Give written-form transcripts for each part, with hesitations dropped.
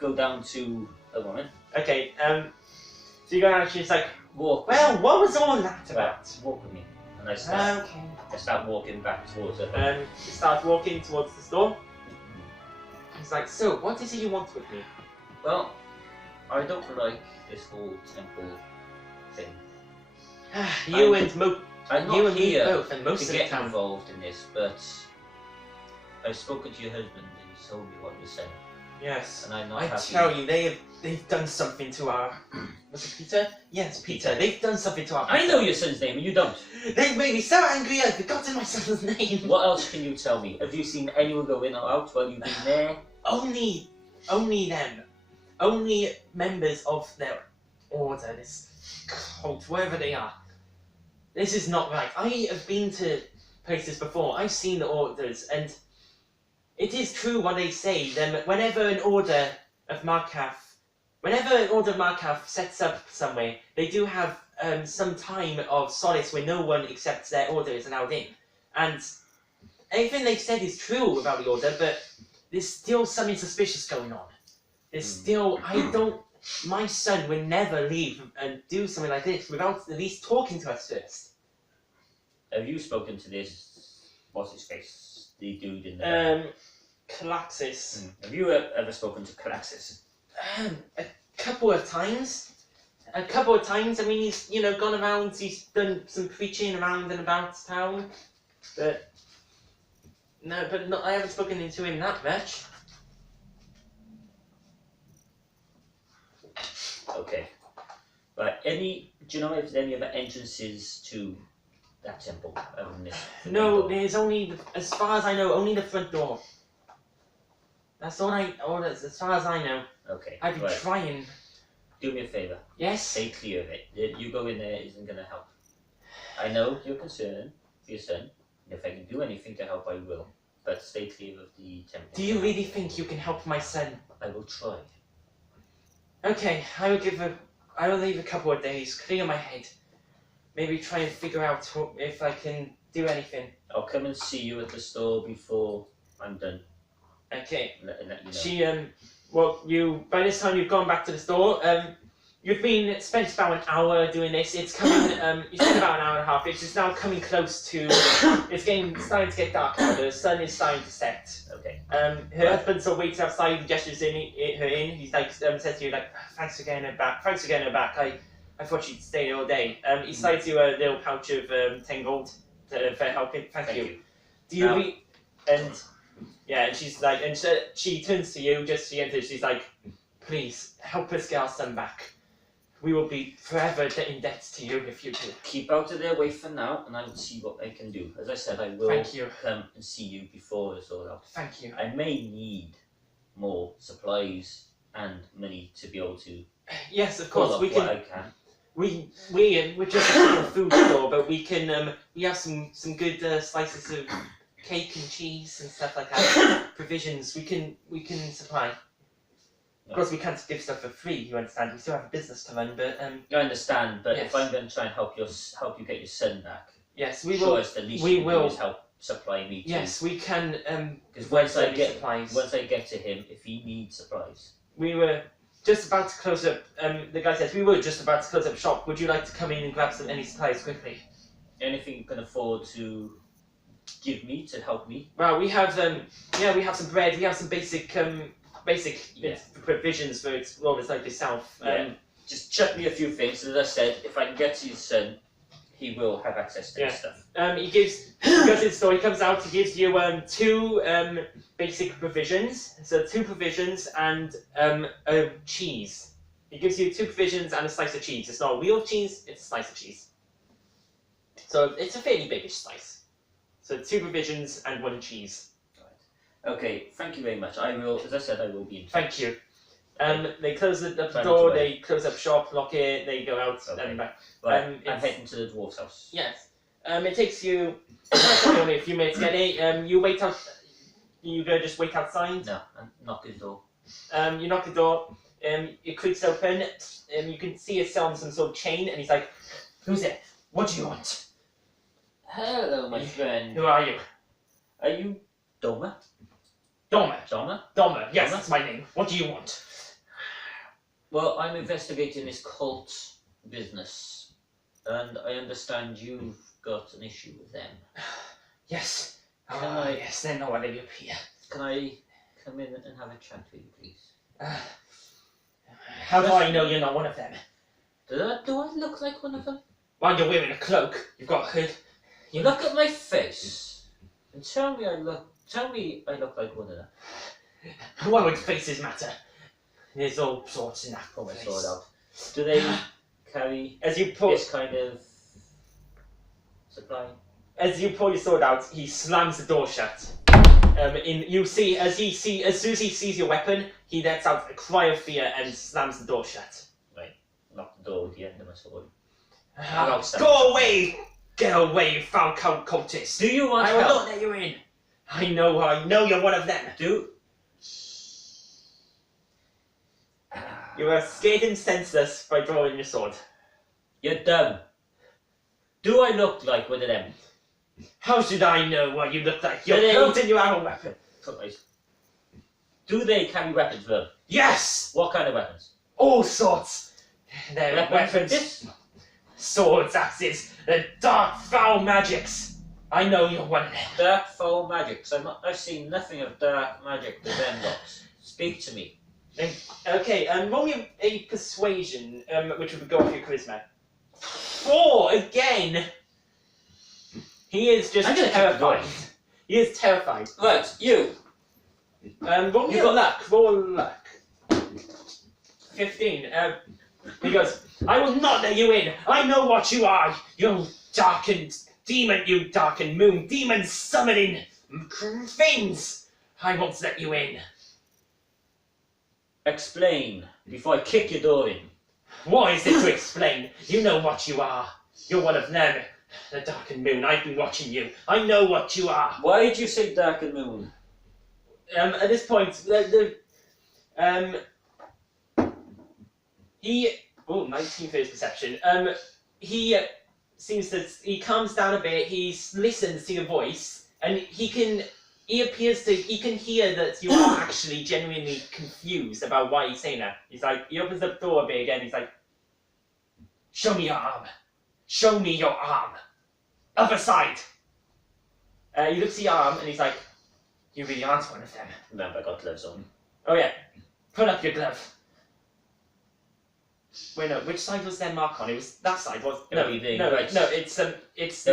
go down to the woman. Okay, so you go down, she's like, Walk. well, what was all that about? Walk with me. And I start, Okay. I start walking back towards her. You start walking towards the store. He's like, so, what is it you want with me? Well, I don't like this whole temple thing. You and me here both, and most to of the get town. involved in this, but I've spoken to your husband and he told me what you said, Yes. and I'm not I happy. tell you, they've done something to our... Was it Peter? Yes, Peter. They've done something to our Peter. I know your son's name and you don't. They've made me so angry I've forgotten my son's name. What else can you tell me? Have you seen anyone go in or out while you've been there? Only them. Only members of their order, this cult, wherever they are. This is not right. I have been to places before. I've seen the orders, and it is true what they say. Then, whenever an order of Markaf sets up somewhere, they do have some time of solace where no one except their order is allowed in. And everything they've said is true about the order, but there's still something suspicious going on. There's still, my son would never leave and do something like this without at least talking to us first. Have you spoken to this, what's his face, the dude in the... Calaxis. Have you ever spoken to Calaxis? A couple of times. I mean, he's, gone around, he's done some preaching around and about town. But I haven't spoken to him that much. Okay. Right, do you know if there's any other entrances to that temple other than this? No, there's only, as far as I know, only the front door. That's all as far as I know. Okay. I've been trying. Do me a favour. Yes? Stay clear of it. You go in there isn't going to help. I know you're concerned for your son, and if I can do anything to help, I will. But stay clear of the temple. Do you really think you can help my son? I will try. Okay, I will leave a couple of days, clear my head. Maybe try and figure out if I can do anything. I'll come and see you at the store before I'm done. Okay. Let you know. By this time you've gone back to the store. You've spent about an hour doing this. It's coming. You spent about an hour and a half. It's just now coming close to. It's starting to get dark now. The sun is starting to set. Okay. Her husband sort of waits outside and gestures her in. He's like, says to you like, thanks for getting her back. I thought she'd stay all day. He slides you a little pouch of 10 gold for helping. Thank you. Do you and she's like, and she turns to you, she enters, she's like, please, help us get our son back. We will be forever in debt to you if you do. Keep out of their way for now, and I will see what I can do. As I said, I will come and see you before it's all out. Thank you. I may need more supplies and money to be able to... Yes, of course, we can. What I can. We're just a food store, but we can, we have some good slices of cake and cheese and stuff like that. Provisions we can supply. Of course, we can't give stuff for free. You understand? We still have a business to run, but I understand. But yes. if I'm going to try and help you get your son back, yes, we will. The least you can do is help supply me. Yes, we can. Because once I get to him, if he needs supplies, we were just about to close up. The guy says we were just about to close up shop. Would you like to come in and grab any supplies quickly? Anything you can afford to give me to help me? Well, we have we have some bread. We have some basic provisions for explorers like yourself. Just chuck me a few things. As I said, if I can get to your son, he will have access to this stuff. He goes to the store. He comes out. He gives you two basic provisions. So 2 provisions and a cheese. He gives you 2 provisions and a slice of cheese. It's not a real cheese. It's a slice of cheese. So it's a fairly biggish slice. So 2 provisions and 1 cheese. Right. Okay, thank you very much. I will, as I said, I will be in touch. Thank you. They close the door, they close up shop, lock it, they go out and back. Right, I'm heading to the dwarf's house. Yes. It takes you only a few minutes to get it. You wait out, you go just wait outside. No, and knock his door. You knock the door, it creaks open, you can see it's on some sort of chain, and he's like, who's it? What do you want? Hello, my friend. Who are you? Are you Doma? Doma. Doma? Doma, yes, that's my name. What do you want? Well, I'm investigating this cult business, and I understand you've got an issue with them. Yes. Yes, they know why they up here. Can I come in and have a chat with you, please? How do I know you're not one of them? Do I look like one of them? Well, you're wearing a cloak. You've got a hood. You look at my face and tell me I look like one of them. Why would faces matter? There's all sorts in that Pull my place. sword out. Do they carry As you pull, this kind of supply? as you pull your sword out, he slams the door shut. You see, as soon as he sees your weapon, he lets out a cry of fear and slams the door shut. Right, knock the door with the end of my sword. Go away! Get away, you foul cultist! Do you want I will help? not let you in. I know you're one of them. You are scared and senseless by drawing your sword. You're dumb. Do I look like one of them? How should I know what you look like? You're Do they- holding your own weapon. Do they carry weapons, Will? Yes! What kind of weapons? All sorts. They're weapons. This? Swords, axes, the dark foul magics. I know you're one of them. Dark foul magic. I've seen nothing of dark magic with them lots. Speak to me. Okay, roll me a persuasion, which would go off your charisma. 4 again! He is just I'm gonna keep terrified. going. He is terrified. Right, you. Roll me You a got- luck. Roll luck. 15. He goes, I will not let you in. I know what you are. You darkened demon, you darkened moon. Demon summoning things. I won't let you in. Explain before I kick your door in. What is it to explain? You know what you are. You're one of them. The darkened moon. I've been watching you. I know what you are. Why did you say dark and moon? At this point, he 19 for his perception. He he calms down a bit. He listens to your voice, and he can hear that you are actually genuinely confused about why he's saying that. He's like, he opens the door a bit again. He's like, show me your arm. Show me your arm. Other side. He looks at your arm and he's like, you really aren't one of them. Remember, I got gloves on. Oh yeah, pull up your glove. Wait, no, which side was their mark on? It was that side, was no, It'll be no, right. no, it's it's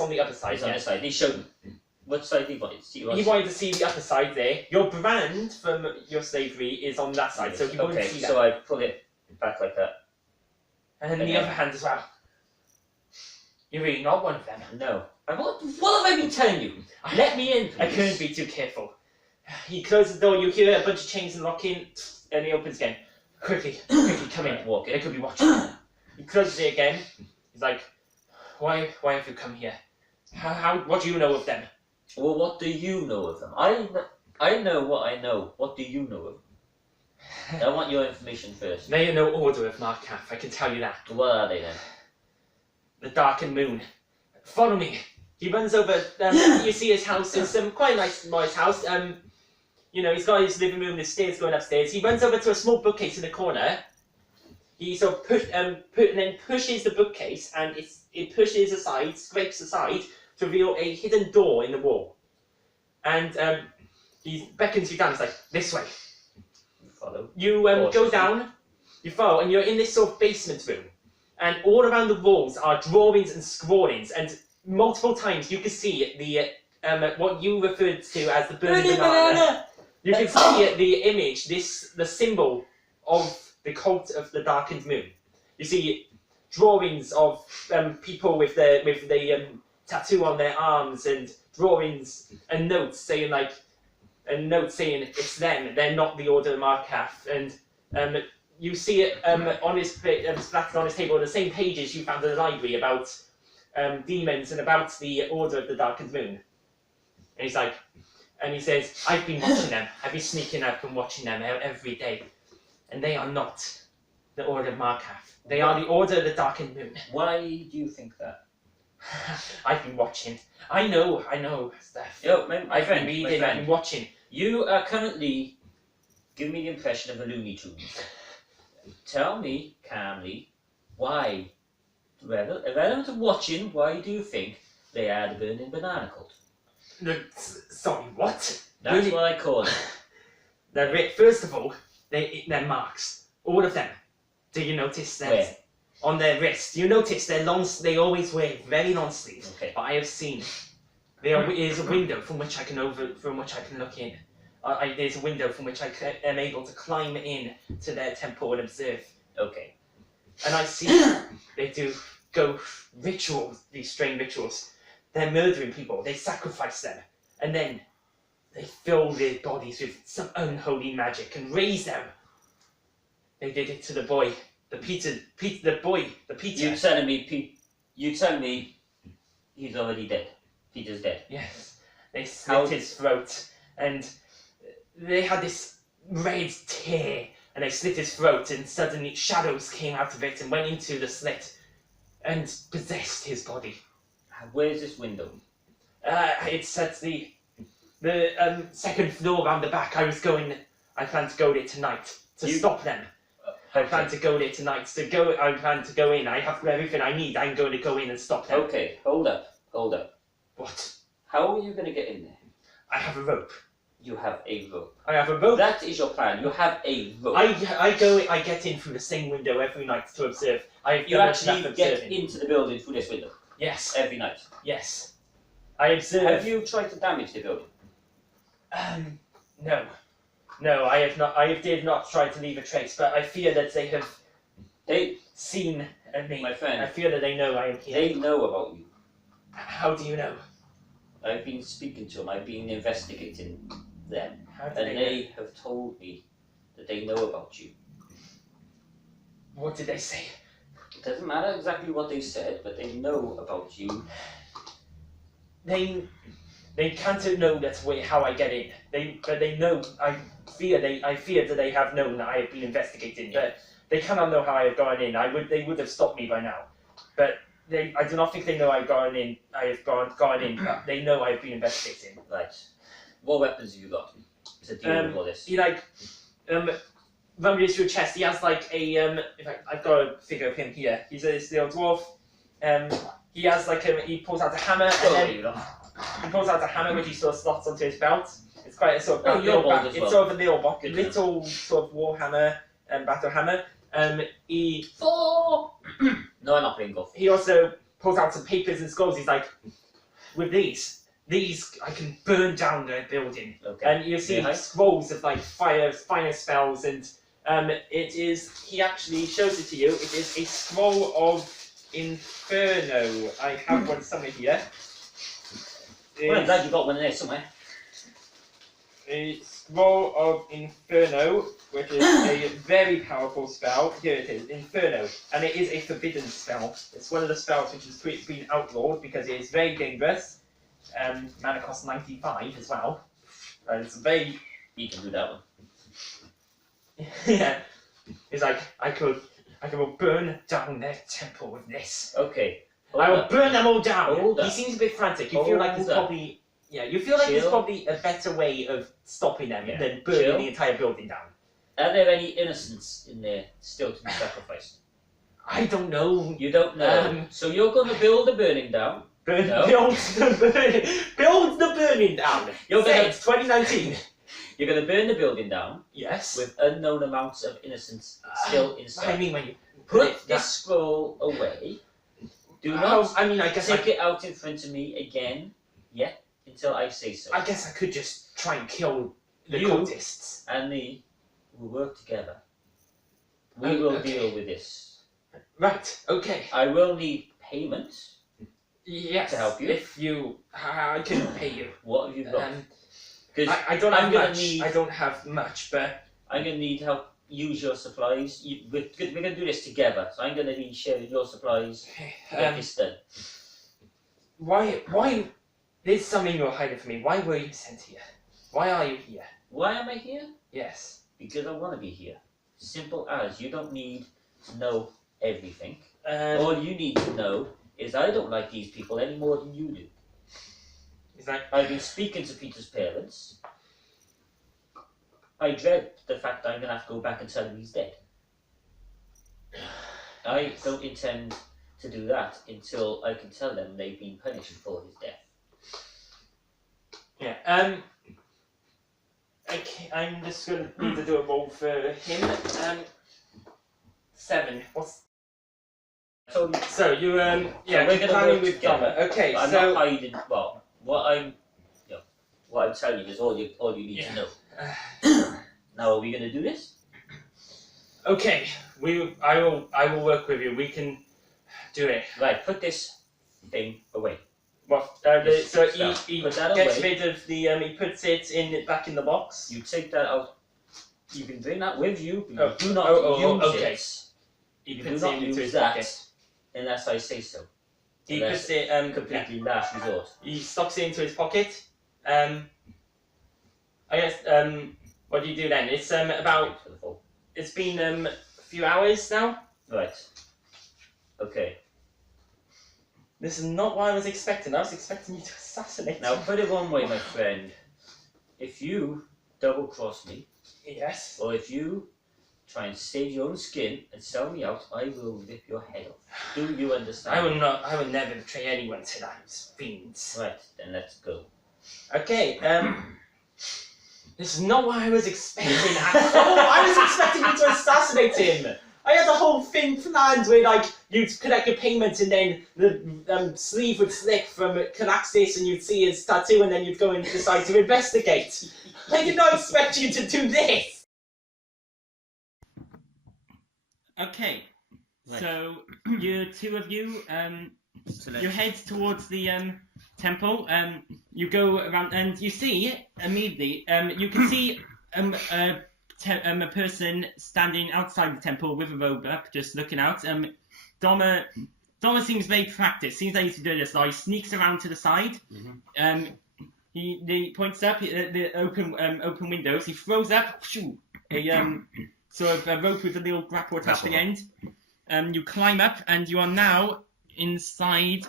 on the other side. It's on Yeah. the side. He showed me. What side he wanted? He wanted to see the other side there. Your brand from your slavery is on that side, so he wouldn't Okay, see that. so I pull it back like that. And then the Okay. other hand as well. You're really not one of them. No. What have I been telling you? Let me in, I please. couldn't be too careful. He closes the door, you hear a bunch of chains unlocking, and he opens again. Quickly, come in. Walk They in. could be watching. He closes it again. He's like, why have you come here? What do you know of them? Well, what do you know of them? I know what I know. What do you know of them? I want your information first. They are no order of Markaf, I can tell you that. What are they then? The darkened moon. Follow me. He runs over. You see his house. It's quite a nice house. He's got his living room. There's stairs going upstairs. He runs over to a small bookcase in the corner. He sort of pushes the bookcase, and it pushes aside, scrapes aside to reveal a hidden door in the wall. And he beckons you down. He's like, this way. Follow. You go down. You follow, and you're in this sort of basement room. And all around the walls are drawings and scrawlings, and multiple times you can see the what you referred to as the burning banana. You can see the image, the symbol of the cult of the darkened moon. You see drawings of people with the tattoo on their arms, and drawings and notes saying it's them. They're not the Order of Markaf, and you see it on his splattered on his table, the same pages you found in the library about demons and about the Order of the Darkened Moon. And he's like, and he says, I've been watching them. I've been sneaking up and watching them every day. And they are not the Order of Markaf. They are the Order of the Darkened Moon. Why do you think that? I've been watching. I know stuff. Yo, my I've friend, been my reading, I've friend. been watching. You are currently giving me the impression of a Looney Tunes. tell me calmly why, irrelevant of watching, why do you think they are the burning banana cult? Sorry, what? That's what I call it. First of all, they're marks. All of them. Do you notice that? Where? On their wrists. You notice they're long. They always wear very long sleeves. Okay. But I have seen there is a window from which I can look in. There's a window from which I am able to climb in to their temple and observe. Okay. And I see they do go rituals. These strange rituals. They're murdering people. They sacrifice them, and then they fill their bodies with some unholy magic and raise them. They did it to the boy, the Peter. You telling me he's already dead? Peter's dead. Yes. They slit his throat, and they had this red tear, and they slit his throat, and suddenly shadows came out of it and went into the slit, and possessed his body. Where's this window? It's at the second floor around the back. I plan to go there tonight to stop them. I plan to go there tonight. I plan to go in. I have everything I need. I'm going to go in and stop them. Okay, hold up. What? How are you going to get in there? I have a rope. You have a rope. I have a rope. That is your plan. You have a rope. I get in through the same window every night to observe. You actually get into the building through this window? Yes. Every night? Yes. I observe. Have you tried to damage the building? No. No, I have not. I did not try to leave a trace, but I fear that they have seen me. My friend. I fear that they know I am here. They know about you. How do you know? I've been speaking to them. I've been investigating them. How do And they have told me that they know about you. What did they say? It doesn't matter exactly what they said, but they know about you. They can't know how I get in. But they know. I fear that they have known that I have been investigating. But they cannot know how I have gone in. They would have stopped me by now. But I do not think they know I've gone in. I have gone in. But they know I have been investigating. Right. What weapons have you got to deal with all this? Rummages through a chest. He has like a in fact, I've got a figure of him here. He's a little dwarf. He has like he pulls out a hammer and then he pulls out a hammer which he sort of slots onto his belt. It's quite a sort of it's sort of a little sort of war hammer and battle hammer. No, I'm not playing golf. He also pulls out some papers and scrolls. He's like, with these I can burn down the building. Okay. And you see scrolls of like fire spells, and he actually shows it to you. It is a scroll of Inferno. I have one somewhere here. Well, I'm glad you got one there somewhere. A scroll of Inferno, which is a very powerful spell. Here it is, Inferno, and it is a forbidden spell. It's one of the spells which has been outlawed because it is very dangerous. Mana costs 95 as well. It's very. You can do that one. Yeah, it's like I could burn down their temple with this. Okay. I will burn them all down. Hold He up. seems a bit frantic. You feel like there's probably there's probably a better way of stopping them than burning the entire building down. Are there any innocents in there still to be sacrificed? I don't know. You don't know. So you're going to build the burning down. Build the burning down. It's 2019. You're going to burn the building down. Yes. With unknown amounts of innocents still inside. I mean, when you put this scroll away. Do not. I guess take it out in front of me again. Yet until I say so. I guess I could just try and kill the cultists. And me will work together. We will deal with this. Right. Okay. I will need payment. Yes. To help you. I can pay you. What have you got? Because I don't have much. I don't have much, but I'm going to need help. Use your supplies. We're going to do this together, so I'm going to be sharing your supplies. Get this done. Why? There's something you're hiding from me. Why were you sent here? Why are you here? Why am I here? Yes. Because I want to be here. Simple as. You don't need to know everything. All you need to know is I don't like these people any more than you do. I've been speaking to Peter's parents. I dread the fact that I'm going to have to go back and tell him he's dead. I don't intend to do that until I can tell them they've been punished for his death. Yeah. Okay, I'm just gonna need to do a roll for him. 7. What's so you yeah, so we're gonna planning work with together. Donna. Okay, I'm so not hiding. Well, what I'm telling you is all you need to know. Now, are we gonna do this? okay, I will work with you. We can do it. Right, put this thing away. What? So he Put that gets away. rid of the he puts it back in the box. You take that out. You can bring that with you, but you do not use okay. it. He You puts do it not into use his that pocket. unless I say so. He Unless puts it completely last resort. He stocks it into his pocket. I guess what do you do then? It's about it's been a few hours now. Right. Okay. This is not what I was expecting. I was expecting you to assassinate Now me. put it one way, my friend. If you double cross me, Yes. or if you try and save your own skin and sell me out, I will rip your head off. Do you understand? I will never betray anyone to those fiends. Right, then let's go. Okay, this is not what I was expecting at all. I was expecting you to assassinate him. I had the whole thing planned where, like, you'd collect your payment and then the sleeve would slip from Canaxis and you'd see his tattoo and then you'd go and decide to investigate. I did not expect you to do this. Okay, Right. so you two of you, you head towards the temple. You go around and you see immediately. You can see a person standing outside the temple with a robe up, just looking out. Donna seems very practiced. Seems like he's doing this. So he sneaks around to the side. He points up the open windows. He throws up a sort of a rope with a little grapple attached to the end. You climb up, and you are now inside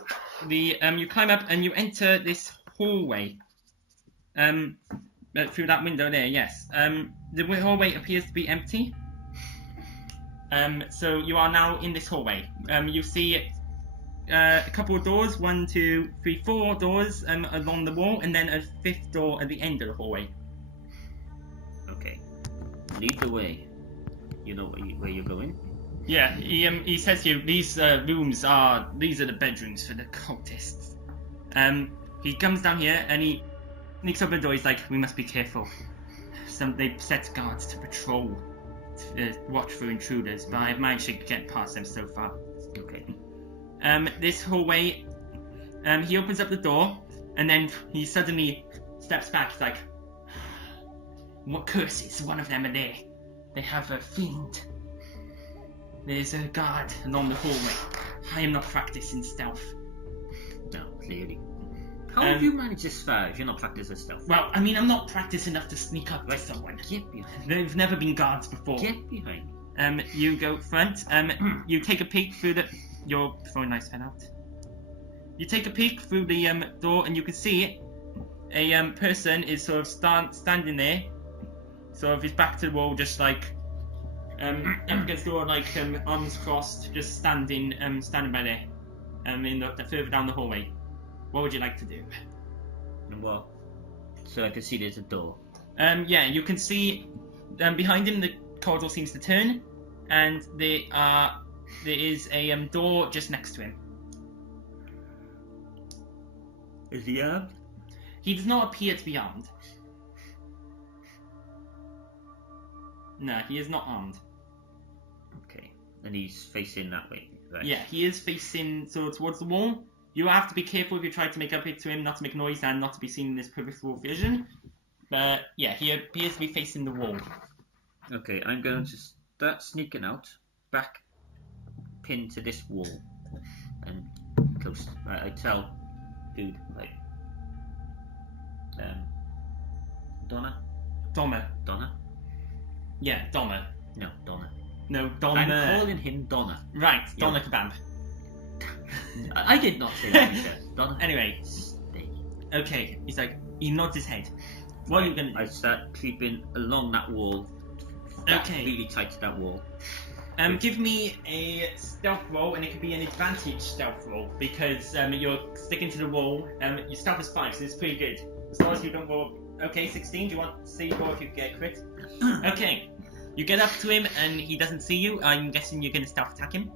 the. You climb up, and you enter this hallway. Through that window there, yes. The hallway appears to be empty. So you are now in this hallway. You see a couple of doors, 1, 2, 3, 4 doors along the wall, and then a 5th door at the end of the hallway. Okay. Lead the way. You know where you're going? Yeah, he says to you, these rooms are the bedrooms for the cultists. He comes down here and he sneaks up the door. He's like, we must be careful. They've set guards to patrol, to watch for intruders, but I've managed to get past them so far. Okay. This hallway, he opens up the door and then he suddenly steps back. He's like, what curses? One of them are there. They have a fiend. There's a guard along the hallway. I am not practiced in stealth. No, clearly. How have you managed this far if you're not practiced in stealth? Well, I mean, I'm not practiced enough to sneak up to someone. Get behind. They've never been guards before. Get behind. You go front. You take a peek through the. You're throwing a nice pen out. You take a peek through the door, and you can see a person is sort of standing there, sort of his back to the wall, just like up against the door, like arms crossed, just standing by there, in the further down the hallway. What would you like to do? Well, so I can see there's a door. Yeah, you can see behind him the corridor seems to turn, and there is a door just next to him. Is he armed? He does not appear to be armed. No, he is not armed. Okay, and he's facing that way, right? Yeah, he is facing sort of towards the wall. You have to be careful if you try to make up it to him, not to make noise and not to be seen in his peripheral vision. But yeah, he appears to be facing the wall. Okay, I'm going to start sneaking out, back, pinned to this wall, and close. Right, I tell dude, like, Donna? Donna? Yeah, Donna. No, Donna. No, Donna. I'm calling him Donna. Right, Donna Kebab. I did not say that, Mister. Donna. Anyway. Stay. Okay, he's like, he nods his head. What are you gonna do? I start creeping along that wall. Okay. Really tight to that wall. Give me a stealth roll, and it could be an advantage stealth roll because you're sticking to the wall. Your stealth is 5, so it's pretty good. As long as you don't roll. Okay, 16. Do you want to see roll if you get a crit? Okay. You get up to him, and he doesn't see you. I'm guessing you're going to stealth attack him.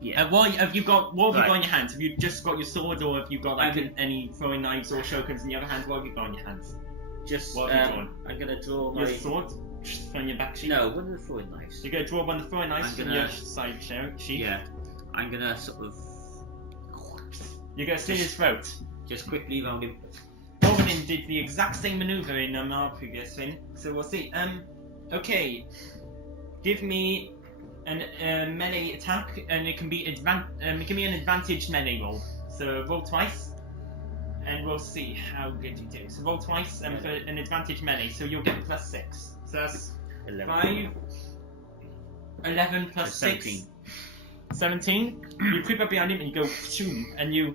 Yeah. What have you got in your hands? Have you just got your sword, or have you got any throwing knives or shokens in your other hands? What have you got in your hands? Just what have you drawn? I'm gonna draw your sword on your back sheet. No, one of the throwing knives. You're gonna draw one of the throwing knives from your side sheet. Yeah. I'm gonna sort of. You're gonna slit his throat. Just quickly round him. Doberman did the exact same maneuver in our previous thing, so we'll see. Okay. Give me a melee attack, and it can be an advantage melee roll. So roll twice, and we'll see how good you do. So roll twice, and for an advantage melee, so you'll get +6. So that's 11. 5, 11 plus 6, 17. You creep up behind him and you go shoom, and you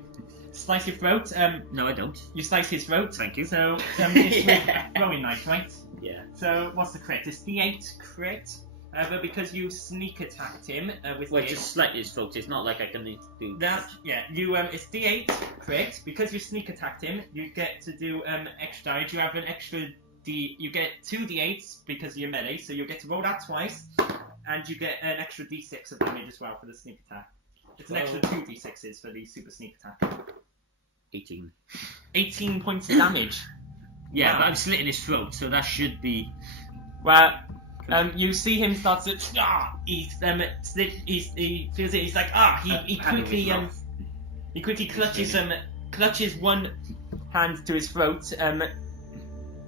slice your throat. No, I don't. You slice his throat. Thank you. So it's with throwing knife, right? Yeah. So what's the crit? It's D8 crit. But because you sneak attacked him with just slightly his throat. It's not like I can do that. Yeah, you it's D8 crit. Because you sneak attacked him, you get to do extra damage. You have an extra you get 2 D8s because of your melee, so you'll get to roll that twice, and you get an extra D6 of damage as well for the sneak attack. It's an extra 2 D6s for the super sneak attack. 18. 18 points of damage. Yeah, wow. But I'm slitting his throat, so that should be. Well. You see him start to he feels it. He's like he quickly clutches one hand to his throat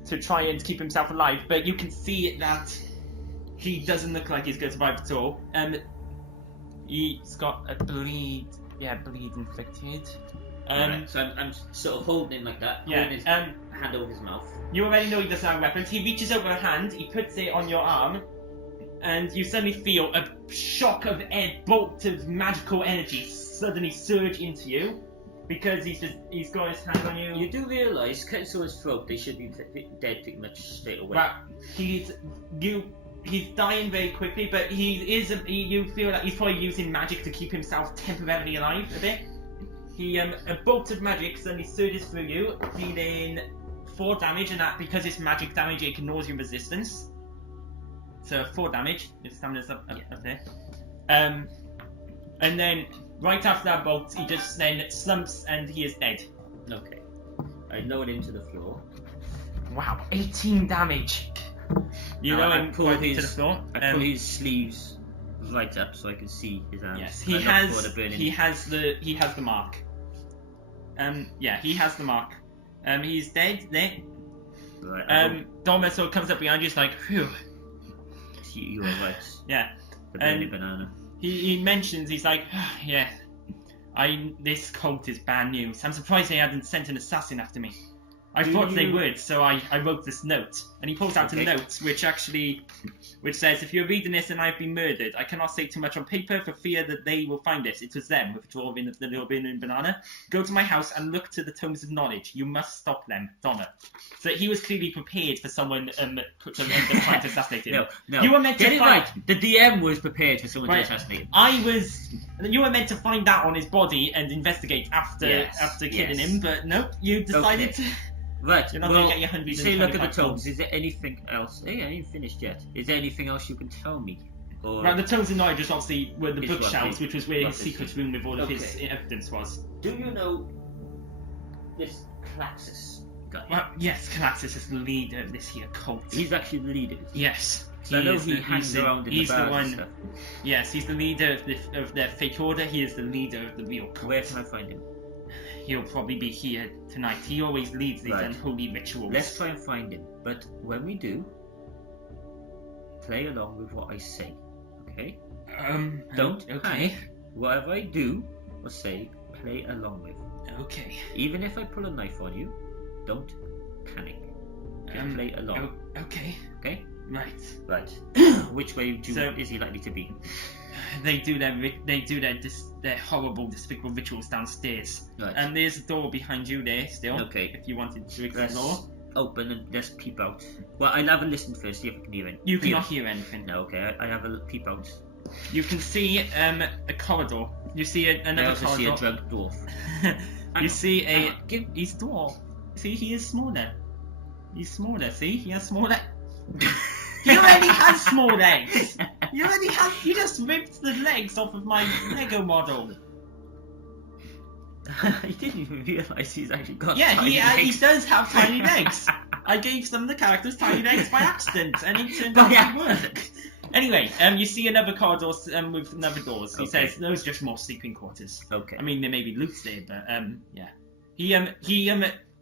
to try and keep himself alive. But you can see that he doesn't look like he's going to survive at all. He's got a bleed inflicted. Right. So I'm sort of holding him like that. Yeah. Holding his hand over his mouth. You already know he doesn't have weapons. He reaches over a hand, he puts it on your arm, and you suddenly feel a shock of bolt of magical energy suddenly surge into you because he's got his hand on you. You do realise, cutting someone's throat, they should be dead pretty much straight away. Well, he's dying very quickly, but you feel like he's probably using magic to keep himself temporarily alive a bit. A bolt of magic suddenly surges through you, dealing 4 damage, and that because it's magic damage, it ignores your resistance. So 4 damage. Your stamina's up there. And then right after that bolt, he just then slumps and he is dead. Okay. I lowered him to the floor. Wow, 18 damage. You know him to the floor. I pull his sleeves right up so I can see his arms. Yes, he has the mark. Yeah, he has the mark. He's dead there. Right. Doma sort of comes up behind you, it's like, phew. You were right. Yeah. The banana. He mentions, he's like, yeah, this cult is bad news. I'm surprised they hadn't sent an assassin after me. I thought they would, so I wrote this note. And he pulls out a note, which says, if you're reading this and I've been murdered, I cannot say too much on paper for fear that they will find this. It was them, with a drawing of the little bin and banana. Go to my house and look to the tomes of knowledge. You must stop them, Donna. So he was clearly prepared for someone trying to assassinate him. No. You were meant Get it right. The DM was prepared for someone to assassinate him. You were meant to find that on his body and investigate after killing him, but nope, you decided to... Right, you're not going to get your 100. Say look at the tomes. Is there anything else? Hey, I ain't finished yet. Is there anything else you can tell me? Or... Right, the tomes of knowledge just obviously were the bookshelves, which was where his secret room with all of his evidence was. Do you know this Claxus guy? Well, yes, Claxus is the leader of this here cult. He's actually the leader? Yes. I know he hangs around in the bars and stuff. Yes, he's the leader of their fake order. He is the leader of the real cult. Where can I find him? He'll probably be here tonight. He always leads these unholy rituals. Let's try and find him. But when we do, play along with what I say. Okay? Don't panic. Whatever I do or say, play along with. Okay. Even if I pull a knife on you, don't panic. Just play along. Okay. Okay? Right. Which way is he likely to be? They do their horrible, despicable rituals downstairs. Right. And there's a door behind you there still. Okay. If you wanted to explore. Let's open and let's peep out. Well, I'll have a listen first, see if I can hear anything. You cannot hear anything. No, okay. I have a peep out. You can see a corridor. You see another corridor. See a drunk dwarf. You see he's dwarf. See, he is smaller. He's smaller. See, he has smaller. He already has small legs. You just ripped the legs off of my Lego model. I didn't even realise he's actually got. Yeah, tiny legs. He does have tiny legs. I gave some of the characters tiny legs by accident, and it turned out to work. Anyway, you see another corridor with another doors. He says those are just more sleeping quarters. Okay. I mean, there may be loot there, but yeah. He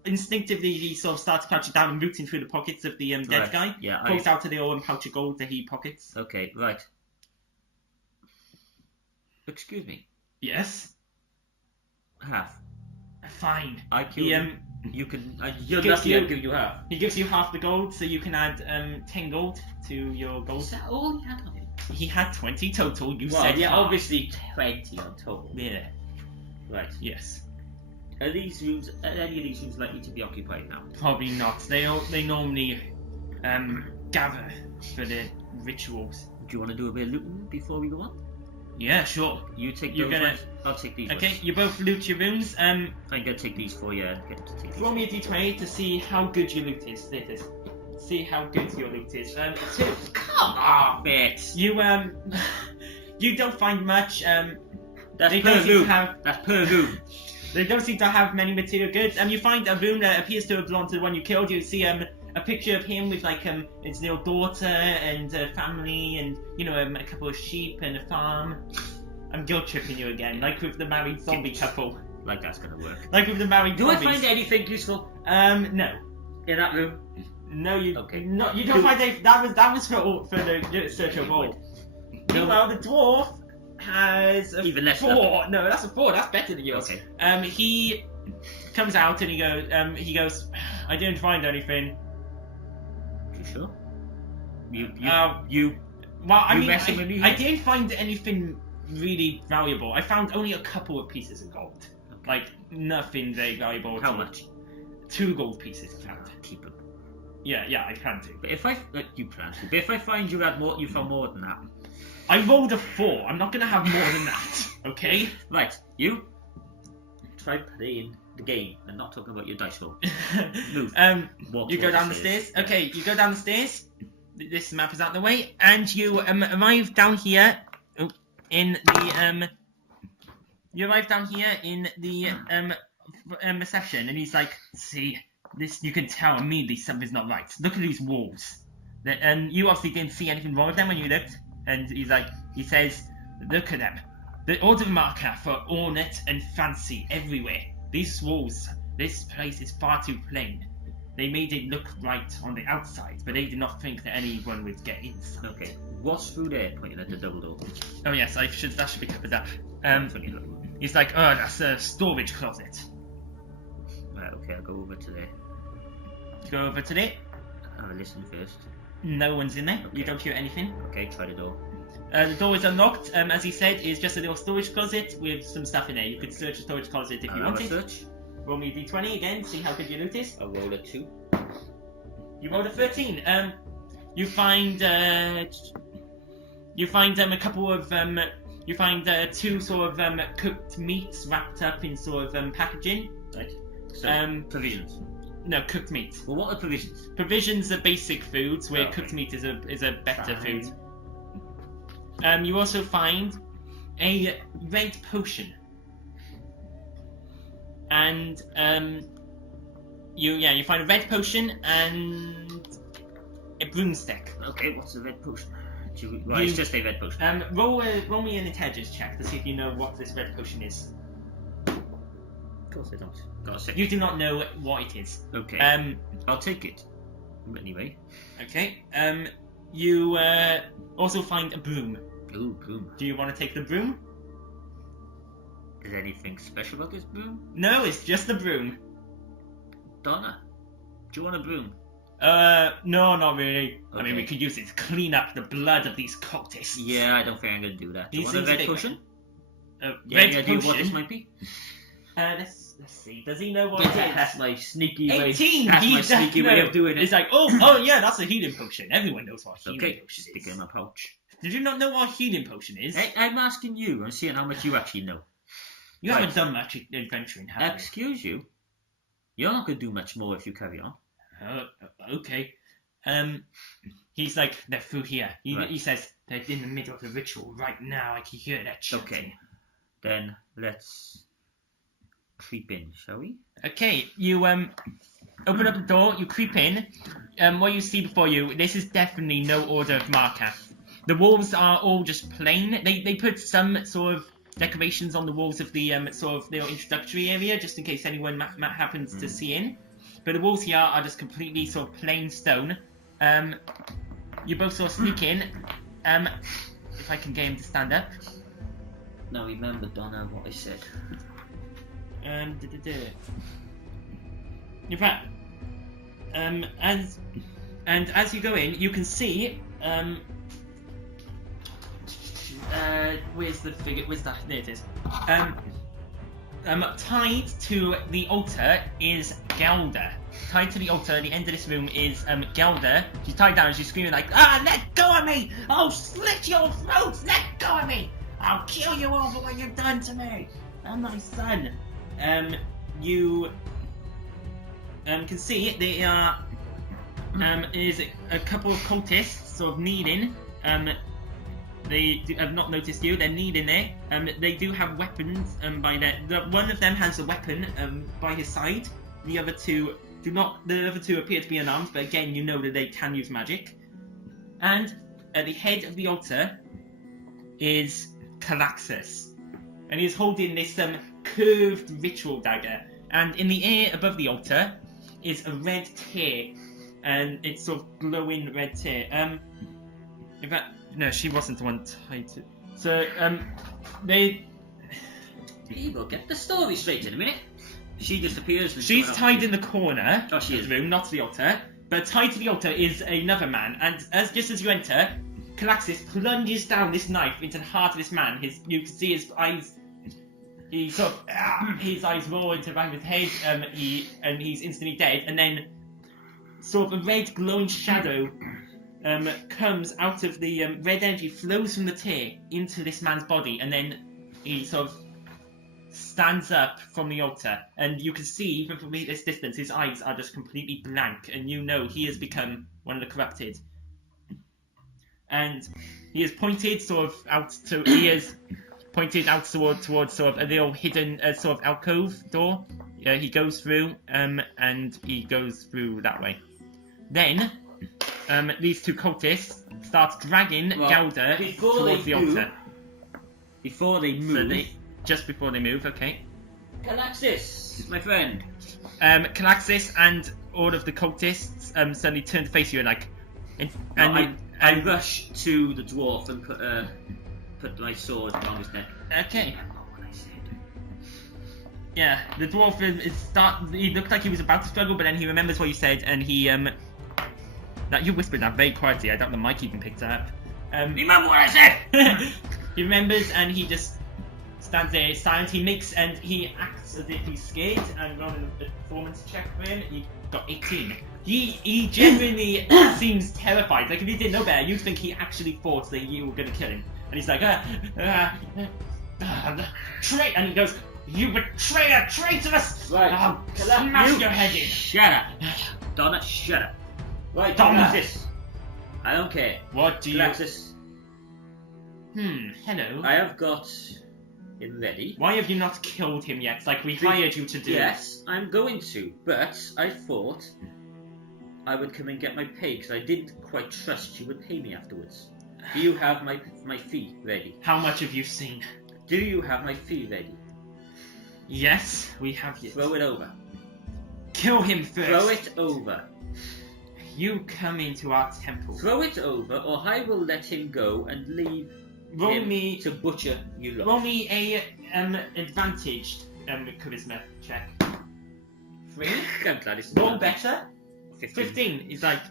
instinctively he sort of starts crouching down and rooting through the pockets of the dead guy. Yeah. Pulls out a little pouch of gold that he pockets. Okay. Right. Excuse me. Yes. Half. Fine. I killed you can. You're gives lucky. you- I'll give you half. He gives you half the gold, so you can add 10 gold to your gold. Is that all he had on him? He had 20 total. You Well, said yeah, half. obviously 20 on total. Yeah. Right. Yes. Are these rooms? Are any of these rooms likely to be occupied now? Probably not. They normally gather for the rituals. Do you want to do a bit of looting before we go on? Yeah, sure. You take You're those gonna- ones. I'll take these Okay, ones. you both loot your rooms. I'm gonna take these for you and get to take these. Roll me a d20 to see how good your loot is. There it is. See how good your loot is. 2. Come on, mate. You don't find much. That's They per don't seem to room. have. That's per room. They don't seem to have many material goods. You find a room that appears to have belonged to the one you killed. You see a picture of him with like his little daughter and family, and a couple of sheep and a farm. I'm guilt tripping you again, like with the married zombie couple. Like that's gonna work. Like with the married Do I zombies. find anything useful No. in that room? No, you. Okay. No, you don't find anything. That was for the search of all. Meanwhile, the dwarf has a Even less 4. lucky. No, that's a 4. That's better than yours. Okay. He comes out and he goes. I didn't find anything. You sure? You. Well, I You mean, messing with me I here? didn't find anything really valuable. I found only a couple of pieces of gold. Okay. Like nothing very valuable. at How all. much? 2 gold pieces I found. Keep them. Yeah, I can do. But if I you plan to. But if I find you found more than that. I rolled a 4. I'm not gonna have more than that. Okay. Right. You. Try playing the game and not talking about your dice roll. Move. Walk You go towards down the stairs. Okay, you go down the stairs. This map is out the way, and you arrive down here in the You arrive down here in the reception, and he's like, "See, this you can tell immediately something's not right. Look at these walls." And you obviously didn't see anything wrong with them when you looked. And he says, "Look at them. All the marker for ornate and fancy everywhere. These walls, this place is far too plain. They made it look right on the outside, but they did not think that anyone would get inside." Okay. What's through there? Pointing at the double door. Oh yes, that should be covered up. Funny look. He's like, "Oh, that's a storage closet." Right. Okay. I'll go over to there. Go over to there. Have a listen first. No one's in there. Okay. You don't hear anything. Okay. Try the door. The door is unlocked. As he said, it's just a little storage closet with some stuff in there. You could search the storage closet if you I'll have wanted. a search. Roll me a d20 again, see how good your loot is. I'll roll a 2. You rolled a 13. You find a couple of you find 2 sort of cooked meats wrapped up in sort of packaging. Right. So provisions. No, cooked meat. Well, what are provisions? Provisions are basic foods, where Okay. cooked meat is a better Fine. food. You also find a red potion. And you find a red potion and a broomstick. Okay. What's a red potion? Right. It's just a red potion. Roll me an intelligence check to see if you know what this red potion is. Of course I don't. Got a 6. You do not know what it is. Okay. I'll take it. Anyway. Okay. You also find a broom. Ooh, broom. Do you want to take the broom? Is there anything special about this broom? No, it's just the broom. Donna, do you want a broom? No, not really. I mean, Okay. we could use it to clean up the blood of these cultists. Yeah, I don't think I'm going to do that. Do you These want a things red are big. potion? Red idea potion? what this might be? Let's see. Does he know what it is? That's my sneaky way. 18! That's He my sneaky way does of doing it. It's like, oh yeah, that's a healing potion. Everyone knows what a healing Okay, potion stick is. it in my pouch. Did you not know what a healing potion is? Hey, I'm asking you and seeing how much you actually know. You haven't done much adventuring, have you? Excuse you? You're not going to do much more if you carry on. Okay. He's like, they're through here. He says they're in the middle of the ritual right now. I can hear that shit. Okay. Then let's creep in, shall we? Okay, you open up the door, you creep in. What you see before you, this is definitely no order of marker. The walls are all just plain. They put some sort of decorations on the walls of the sort of little introductory area, just in case anyone happens to see in. But the walls here are just completely sort of plain stone. You both sort of sneak in. If I can get him to stand up. Now remember, Donna, what I said. In fact, as you go in, you can see where's the figure? Where's that? There it is. Tied to the altar is Gelda. Tied to the altar at the end of this room is Gelda. She's tied down and she's screaming like, let go of me! I'll slit your throats! Let go of me! I'll kill you all for what you've done to me! And my son. You can see there are is a couple of cultists sort of kneeling. They have not noticed you. They're kneeling there. They do have weapons by one of them has a weapon by his side. The other two do not. The other two appear to be unarmed, but again, you know that they can use magic. And at the head of the altar is Calaxus, and he's holding this curved ritual dagger. And in the air above the altar is a red tear, and it's sort of glowing red tear. In fact, no, she wasn't the one tied to. So, they. Eagle, get the story straight in a minute. She disappears. She's tied in the corner of the room, not to the altar. But tied to the altar is another man, and just as you enter, Calaxus plunges down this knife into the heart of this man. You can see his eyes. He sort of, his eyes roll into the back of his head, and he's instantly dead. And then, sort of a red glowing shadow comes out of the red energy, flows from the tear into this man's body, and then he sort of stands up from the altar. And you can see, even from this distance, his eyes are just completely blank, and you know he has become one of the corrupted. And he is pointed sort of out to. He is pointed out towards sort of a little hidden sort of alcove door. He goes through, and he goes through that way. Then, these two cultists start dragging Gelda towards the altar. Before they move. Just before they move, okay. Calaxus, my friend. Calaxus and all of the cultists suddenly turn to face you and like. I rush to the dwarf and put my sword around his neck. Okay. Yeah, the dwarf he looked like he was about to struggle, but then he remembers what you said, and he that you whispered that very quietly. I doubt the mic even picked it up. Remember what I said. He remembers, and he just stands there silent. He acts as if he's scared, and rolling a performance check for him, you got 18. He genuinely seems terrified. Like if you didn't know better, you'd think he actually thought that you were going to kill him. And he's like, traitor! And he goes, you betrayer, traitorous! Right. I'll smash your head in. Shut up. Donna, shut up. Right, Donna. Calaxus. I don't care. What do Calaxus. Hello. I have got him ready. Why have you not killed him yet, like we hired you to do? Yes, I'm going to, but I thought I would come and get my pay, because I didn't quite trust you would pay me afterwards. Do you have my fee ready? How much have you seen? Do you have my fee ready? Yes, we have it. Throw it over. Kill him first. Throw it over. You come into our temple. Throw it over, or I will let him go and leave him to butcher you lot. Roll me a advantaged charisma check. 3. I'm glad it's Roll better. 15 is like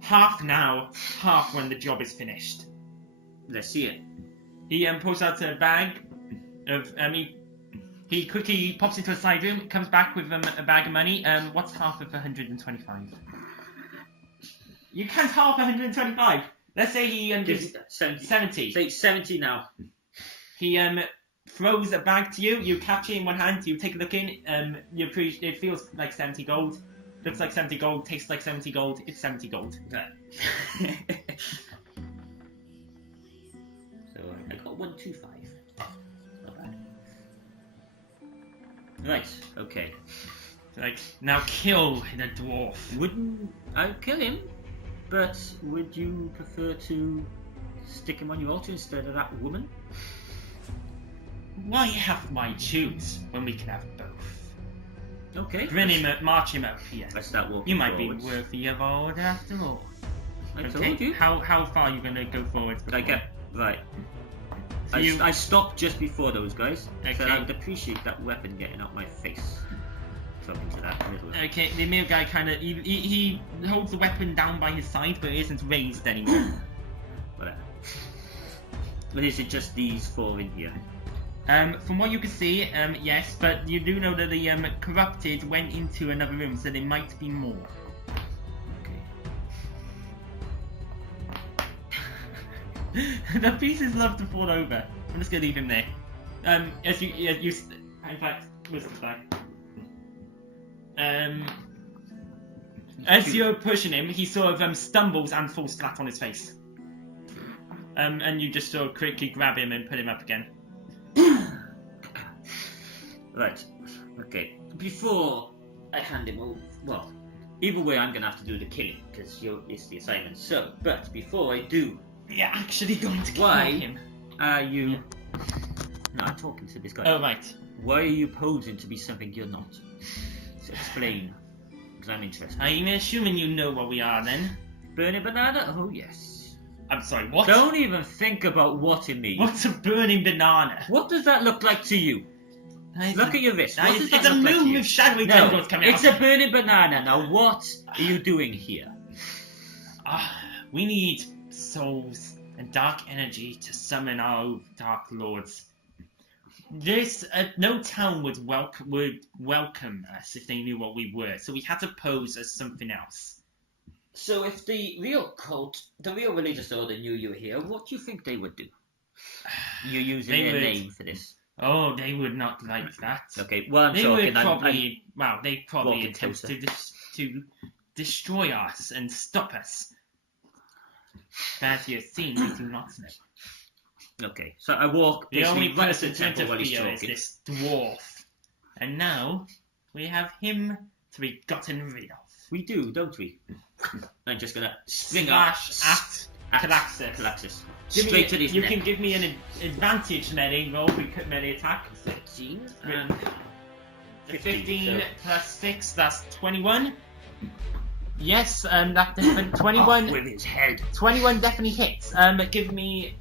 half now, half when the job is finished. Let's see it. He pulls out a bag of he quickly pops into a side room, comes back with a bag of money. What's half of 125? You can't half 125. Let's say he gives 70. Say 70 now. He throws a bag to you. You catch it in one hand. You take a look in. It feels like 70 gold. Looks like 70 gold. Tastes like 70 gold. It's 70 gold. Okay. So I got 125. Not bad. Right. Okay. Like, now kill the dwarf. Wouldn't I kill him? But would you prefer to stick him on your altar instead of that woman? Why have my choose when we can have both? Okay. March him up here. Let's start walking. You might forwards. be worthy of all after all. I told you. How far are you going to go forward? Right. So I stopped just before those guys. Okay. So I would appreciate that weapon getting out my face. Something to that middle. Okay, the male guy kind of he holds the weapon down by his side, but it isn't raised anymore. Whatever. But is it just these 4 in here? From what you can see, yes, but you do know that the corrupted went into another room, so there might be more. Okay. The pieces love to fall over. I'm just gonna leave him there. In fact, where's the flag? As you're pushing him, he sort of stumbles and falls flat on his face. And you just sort of quickly grab him and put him up again. Right. Okay. Before I hand him over, well, either way, I'm gonna have to do the killing because it's the assignment. So, but before I do, you're actually going to kill him. Are you? Yeah. No, I'm talking to this guy. Oh right. Why are you posing to be something you're not? So explain, because I'm interested. I'm assuming you know what we are then. Burning banana? Oh yes. I'm sorry. What? Don't even think about what it means. What's a burning banana? What does that look like to you? Look at your wrist. It's a moon with shadowy tendrils coming out. It's a burning banana. Now what are you doing here? We need souls and dark energy to summon our dark lords. No town would welcome us if they knew what we were, so we had to pose as something else. So if the real cult, the real religious order knew you were here, what do you think they would do? You're using their name for this. Oh, they would not like that. Okay, well, they probably attempt to destroy us and stop us. But as you've seen, they do not know. Okay, so I walk. The only person to interfere is this dwarf, and now we have him to be gotten rid of. We do, don't we? I'm just gonna slash at Calaxis. Straight to his neck. You can give me an advantage melee roll. We could melee attack. 13 and 15 plus 6. That's 21. Yes, that definitely 21. With his head. 21 definitely hits. Give me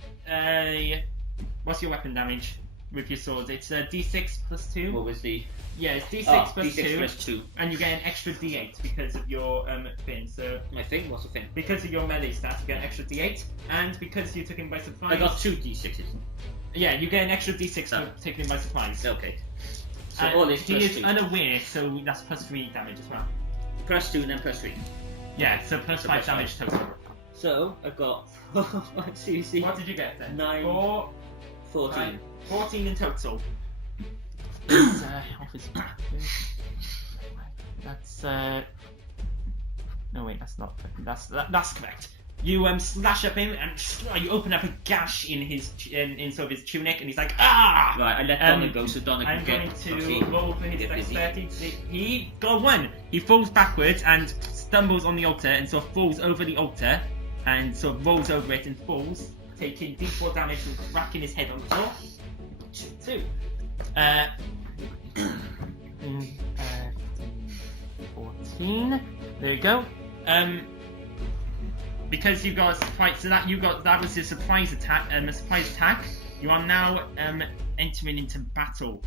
what's your weapon damage with your sword? It's D6 plus 2. What was the? Yeah, it's D6 plus D6 2. plus 2. And you get an extra D8 because of your thing. So my thing? What's the thing? Because of your melee stats, you get an extra D8, and because you took him by surprise. I got 2 D6s. Yeah, you get an extra D6 for taking him by surprise. Okay. So all this he is unaware, so that's plus 3 damage as well. Plus 2 and then plus 3. Yeah, so plus 5 damage total. So I've got. Seriously. What did you get then? 9. 14. 14 in total. That's no wait, that's not correct. That's correct. You slash up him and you open up a gash in his in sort of his tunic, and he's like ah. Right, I let Donna go so Donna can get. I'm going to roll for his dexterity. He got 1. He falls backwards and stumbles on the altar, and sort of falls over the altar, and sort of rolls over it and falls, taking D4 damage and cracking his head on the floor. 2. 14. There you go. Because you got a surprise, so that was a surprise attack. A surprise attack. You are now entering into battle.